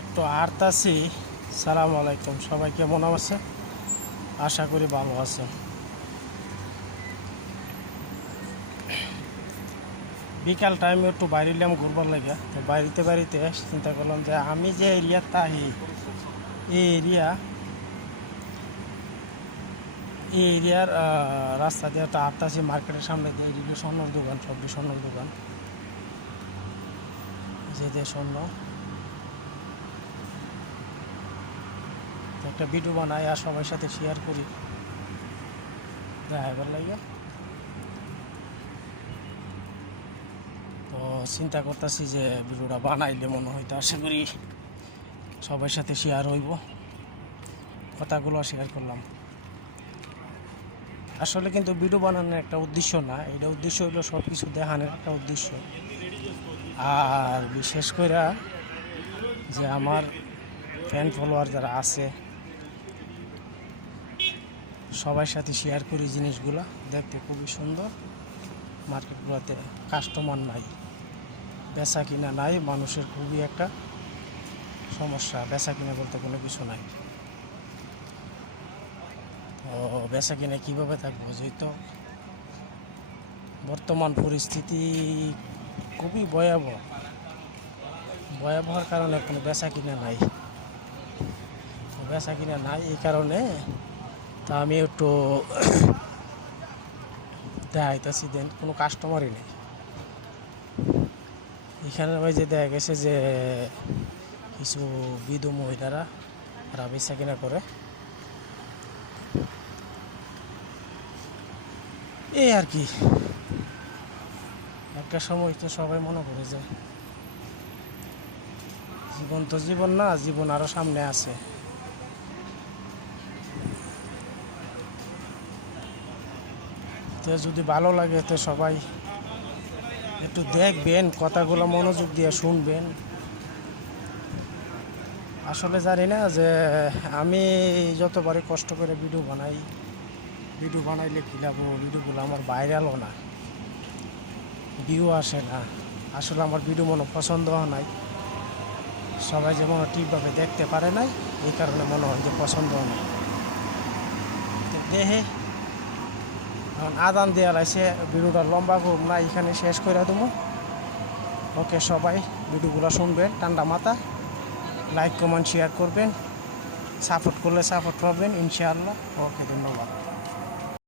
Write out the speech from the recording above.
একটু আরতাছি সালাম আলাইকুম। সবাই কেমন আছে আশা করি ভালো আছে বিকাল টাইমে একটু বাইরে এলাম ঘুরবার লাগে। তো বাড়িতে বাড়িতে চিন্তা করলাম যে আমি যে এরিয়া তাই এই এরিয়া এই এরিয়ার রাস্তা দিয়ে একটা আটতাছি মার্কেটের সামনে দিয়ে এদিকে স্বর্ণর দোকান, সবজি স্বর্ণর দোকান। যে দিয়ে স্বর্ণ তো একটা ভিডিও বানাই আর সবার সাথে শেয়ার করি। দেখাবার লাগে। তো চিন্তা করতেছি যে ভিডিওটা বানাইলে মনে হয়তো আশা করি সবার সাথে শেয়ার হইব। কথাগুলো শেয়ার করলাম। আসলে কিন্তু ভিডিও বানানোর একটা উদ্দেশ্য না। এটা উদ্দেশ্য হলো সব কিছু দেখানোর একটা উদ্দেশ্য। আর বিশেষ করে যে আমার ফ্যান ফলোয়ার যারা আছে, সবার সাথে শেয়ার করি জিনিসগুলো, দেখতে খুবই সুন্দর। মার্কেটগুলোতে কাস্টমার নাই, বেচা কিনা নাই, মানুষের খুবই একটা সমস্যা, বেচা কিনা বলতে কোনো কিছু নাই। তো বেচা কিনে কীভাবে থাকব যেহেতু বর্তমান পরিস্থিতি খুবই ভয়াবহ। ভয়াবহর কারণে কোনো বেচা কিনা নাই। বেচা কিনা নাই এই কারণে তা আমি একটু দেখাইতেছি দেন, কোনো কাস্টমারই নেই। এখানে ওই যে দেখা গেছে যে কিছু বিধু মহিলারা তারা বেচা কিনা করে। এই আর কি। একটা সময় তো সবাই মনে করে যায় জীবন তো জীবন না, জীবন আরও সামনে আছে। তো যদি ভালো লাগে তো সবাই একটু দেখবেন, কথাগুলো মনোযোগ দিয়ে শুনবেন। আসলে জানি না যে আমি যতবারই কষ্ট করে ভিডিও বানাই ভিডিও বানাইলে কী লাভ? ভিডিওগুলো আমার ভাইরালও না। ভিউ আসে না। আসলে আমার ভিডিও মনে পছন্দ হয় নাই। সবাই যে যেমন ঠিকভাবে দেখতে পারে নাই, এই কারণে মনে হয় যে পছন্দ হয় না দেহে আদান দেওয়া লাগছে, ভিডিওটা লম্বা করব না, এখানে শেষ করে দেবো। ওকে, সবাই ভিডিওগুলো শুনবেন ঠান্ডা মাথা। লাইক কমেন্ট শেয়ার করবেন। সাপোর্ট করলে সাপোর্ট পাবেন, ইনশাআল্লাহ। ওকে, ধন্যবাদ।